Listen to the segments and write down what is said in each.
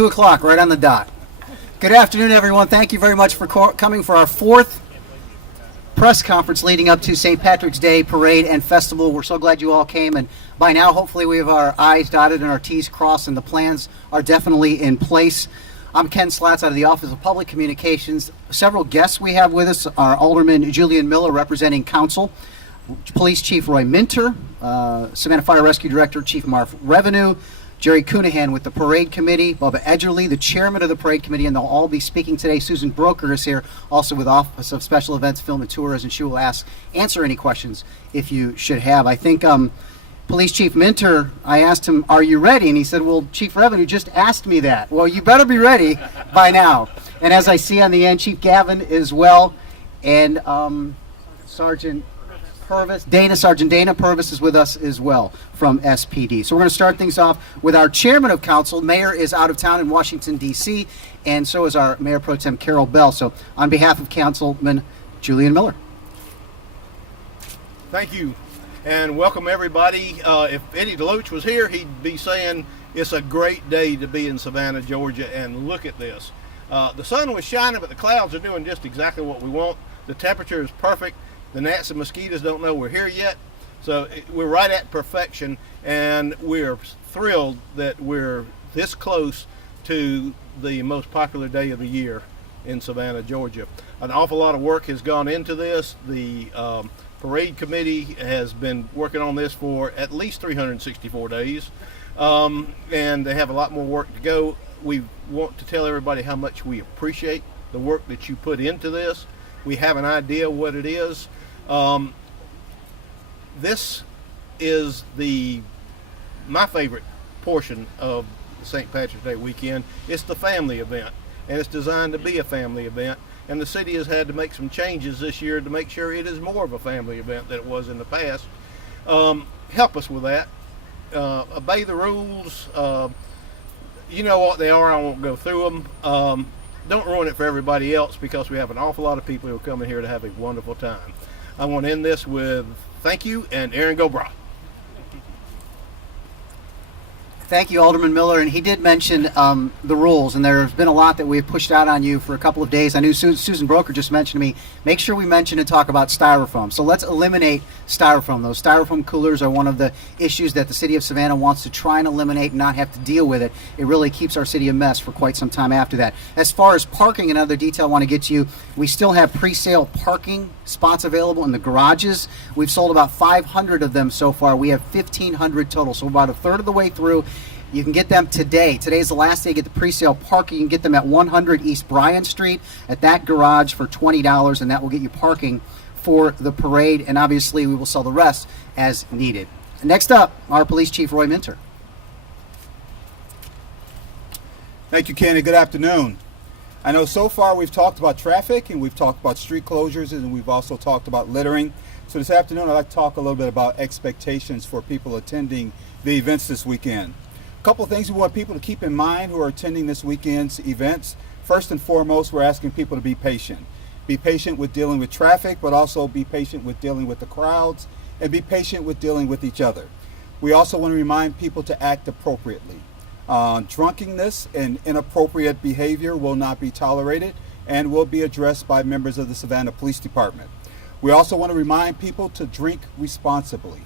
2 o'clock, right on the dot. Good afternoon, everyone. Thank you very much for coming for our fourth press conference leading up to St. Patrick's Day Parade and Festival. We're so glad you all came, and by now, hopefully, we have our I's dotted and our T's crossed, and the plans are definitely in place. I'm Ken Slatz out of the Office of Public Communications. Several guests we have with us are Alderman Julian Miller, representing Council, Police Chief Roy Minter, Savannah Fire Rescue Director Chief Marv Revenew, Jerry Counihan with the Parade Committee, Bubba Edgerly, the Chairman of the Parade Committee, and they'll all be speaking today. Susan Broker is here, also with Office of Special Events, Film, and Tours, and she will answer any questions if you should have. I think Police Chief Minter, I asked him, "Are you ready?" And he said, "Well, Chief Revenue just asked me that." Well, you better be ready by now. And as I see on the end, Chief Gavin as well, and Sergeant Dana Purvis is with us as well from SPD. So we're going to start things off with our Chairman of Council. Mayor is out of town in Washington, D.C., and so is our Mayor Pro Tem Carol Bell. So on behalf of Councilman Julian Miller. Thank you, and welcome everybody. If Eddie DeLoach was here, he'd be saying it's a great day to be in Savannah, Georgia, and look at this. The sun was shining, but the clouds are doing just exactly what we want. The temperature is perfect. The gnats and mosquitoes don't know we're here yet, so we're right at perfection, and we're thrilled that we're this close to the most popular day of the year in Savannah, Georgia. An awful lot of work has gone into this. The Parade Committee has been working on this for at least 364 days, and they have a lot more work to go. We want to tell everybody how much we appreciate the work that you put into this. We have an idea what it is. This is my favorite portion of the St. Patrick's Day weekend. It's the family event, and it's designed to be a family event, and the city has had to make some changes this year to make sure it is more of a family event than it was in the past. Help us with that. Obey the rules. You know what they are. I won't go through them. Don't ruin it for everybody else, because we have an awful lot of people who are coming here to have a wonderful time. I want to end this with thank you, and Aaron Gobra. Thank you, Alderman Miller. And he did mention the rules, and there's been a lot that we've pushed out on you for a couple of days. I knew Susan Broker just mentioned to me, make sure we mention and talk about styrofoam. So let's eliminate styrofoam. Those styrofoam coolers are one of the issues that the city of Savannah wants to try and eliminate and not have to deal with it. It really keeps our city a mess for quite some time after that. As far as parking, another detail I want to get to you, we still have pre-sale parking spots available in the garages. We've sold about 500 of them so far. We have 1,500 total, so about a third of the way through. You can get them today. Today's the last day to get the pre-sale parking. You can get them at 100 East Bryan Street at that garage for $20, and that will get you parking for the parade, and obviously we will sell the rest as needed. Next up, our Police Chief Roy Minter. Thank you, Kenny. Good afternoon. I know so far we've talked about traffic, and we've talked about street closures, and we've also talked about littering. So this afternoon I'd like to talk a little bit about expectations for people attending the events this weekend. A couple of things we want people to keep in mind who are attending this weekend's events. First and foremost, we're asking people to be patient. Be patient with dealing with traffic, but also be patient with dealing with the crowds, and be patient with dealing with each other. We also want to remind people to act appropriately. Drunkenness and inappropriate behavior will not be tolerated and will be addressed by members of the Savannah Police Department. We also want to remind people to drink responsibly.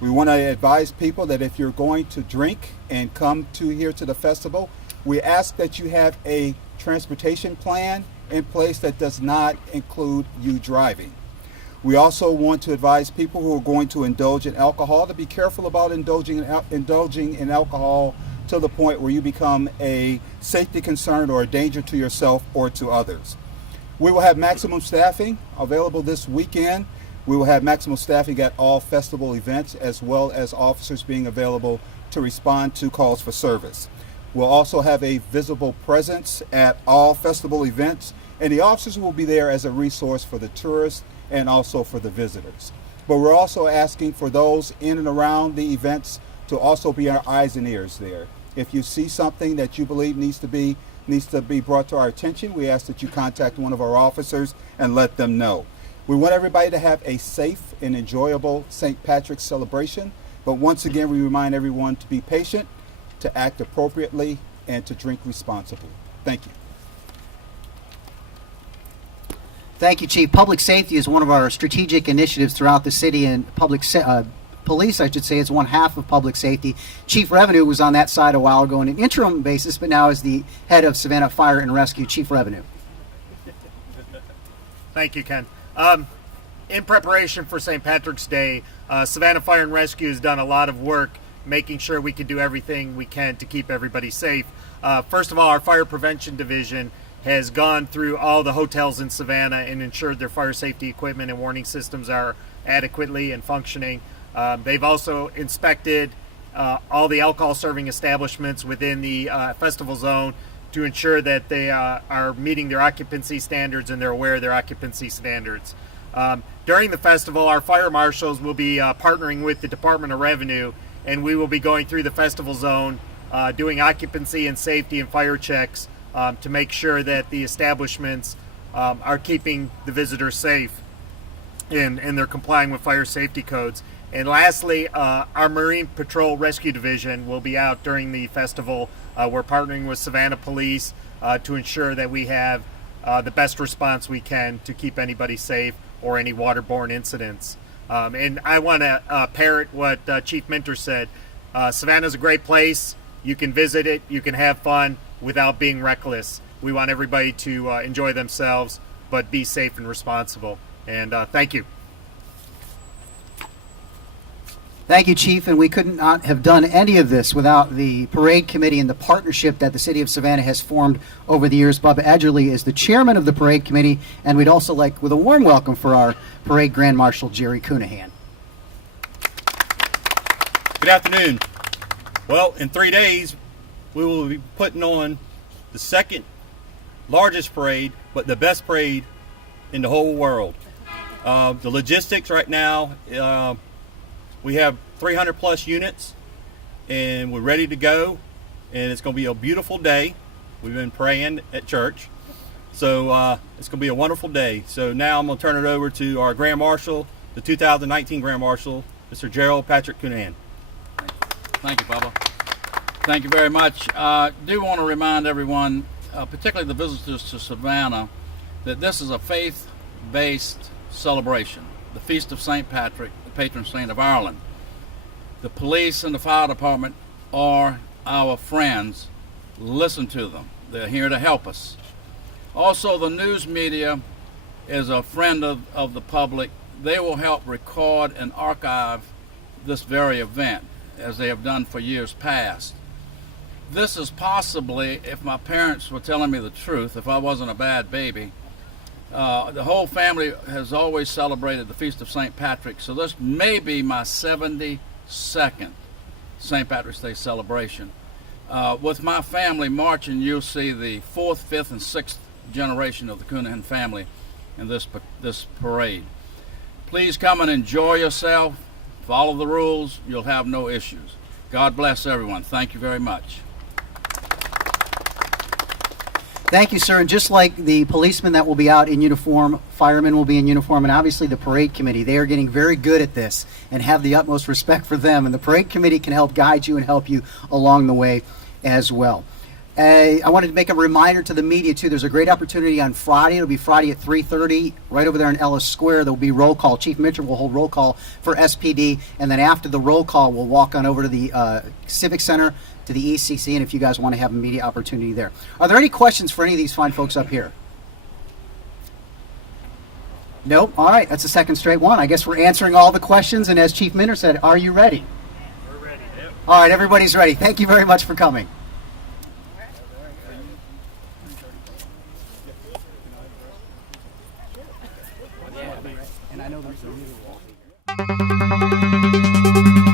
We want to advise people that if you're going to drink and come here to the festival, we ask that you have a transportation plan in place that does not include you driving. We also want to advise people who are going to indulge in alcohol to be careful about indulging in alcohol to the point where you become a safety concern or a danger to yourself or to others. We will have maximum staffing available this weekend. We will have maximum staffing at all festival events, as well as officers being available to respond to calls for service. We'll also have a visible presence at all festival events, and the officers will be there as a resource for the tourists and also for the visitors. But we're also asking for those in and around the events to also be our eyes and ears there. If you see something that you believe needs to be brought to our attention, we ask that you contact one of our officers and let them know. We want everybody to have a safe and enjoyable St. Patrick's celebration, but once again, we remind everyone to be patient, to act appropriately, and to drink responsibly. Thank you. Thank you, Chief. Public safety is one of our strategic initiatives throughout the city, and police, I should say, is one half of public safety. Chief Revenew was on that side a while ago on an interim basis, but now is the head of Savannah Fire and Rescue. Chief Revenew. Thank you, Ken. In preparation for St. Patrick's Day, Savannah Fire and Rescue has done a lot of work making sure we can do everything we can to keep everybody safe. First of all, our Fire Prevention Division has gone through all the hotels in Savannah and ensured their fire safety equipment and warning systems are adequately and functioning. They've also inspected all the alcohol serving establishments within the festival zone to ensure that they are meeting their occupancy standards and they're aware of their occupancy standards. During the festival, our fire marshals will be partnering with the Department of Revenue, and we will be going through the festival zone doing occupancy and safety and fire checks to make sure that the establishments are keeping the visitors safe and they're complying with fire safety codes. And lastly, our Marine Patrol Rescue Division will be out during the festival. We're partnering with Savannah Police to ensure that we have the best response we can to keep anybody safe or any waterborne incidents. And I want to parrot what Chief Minter said. Savannah's a great place. You can visit it, you can have fun without being reckless. We want everybody to enjoy themselves, but be safe and responsible. And thank you. Thank you, Chief, and we could not have done any of this without the parade committee and the partnership that the city of Savannah has formed over the years. Bubba Edgerly is the chairman of the parade committee, and we'd also like with a warm welcome for our parade grand marshal, Jerry Counihan. Good afternoon. Well, in 3 days, we will be putting on the second largest parade, but the best parade in the whole world. The logistics right now, we have 300 plus units and we're ready to go, and it's going to be a beautiful day. We've been praying at church, so it's going to be a wonderful day. So now I'm going to turn it over to our Grand Marshal, the 2019 Grand Marshal, Mr. Gerald Patrick Counihan. Thank you, Bubba. Thank you very much. I do want to remind everyone, particularly the visitors to Savannah, that this is a faith-based celebration, the Feast of St. Patrick, the patron saint of Ireland. The police and the fire department are our friends. Listen to them. They're here to help us. Also, the news media is a friend of the public. They will help record and archive this very event, as they have done for years past. This is possibly, if my parents were telling me the truth, if I wasn't a bad baby, the whole family has always celebrated the Feast of St. Patrick, so this may be my 72nd St. Patrick's Day celebration. With my family marching, you'll see the 4th, 5th, and 6th generation of the Counihan family in this parade. Please come and enjoy yourself. Follow the rules. You'll have no issues. God bless everyone. Thank you very much. Thank you, sir. And just like the policemen that will be out in uniform, firemen will be in uniform, and obviously the parade committee, they are getting very good at this and have the utmost respect for them. And the parade committee can help guide you and help you along the way as well. I wanted to make a reminder to the media, too. There's a great opportunity on Friday. It'll be Friday at 3:30 right over there in Ellis Square. There'll be roll call. Chief Mitchell will hold roll call for SPD, and then after the roll call, we'll walk on over to the Civic Center, to the ECC, and if you guys want to have a media opportunity there. Are there any questions for any of these fine folks up here? Nope. All right. That's the second straight one. I guess we're answering all the questions, and as Chief Minter said, are you ready? We're ready. Yep. All right. Everybody's ready. Thank you very much for coming. And I know there's a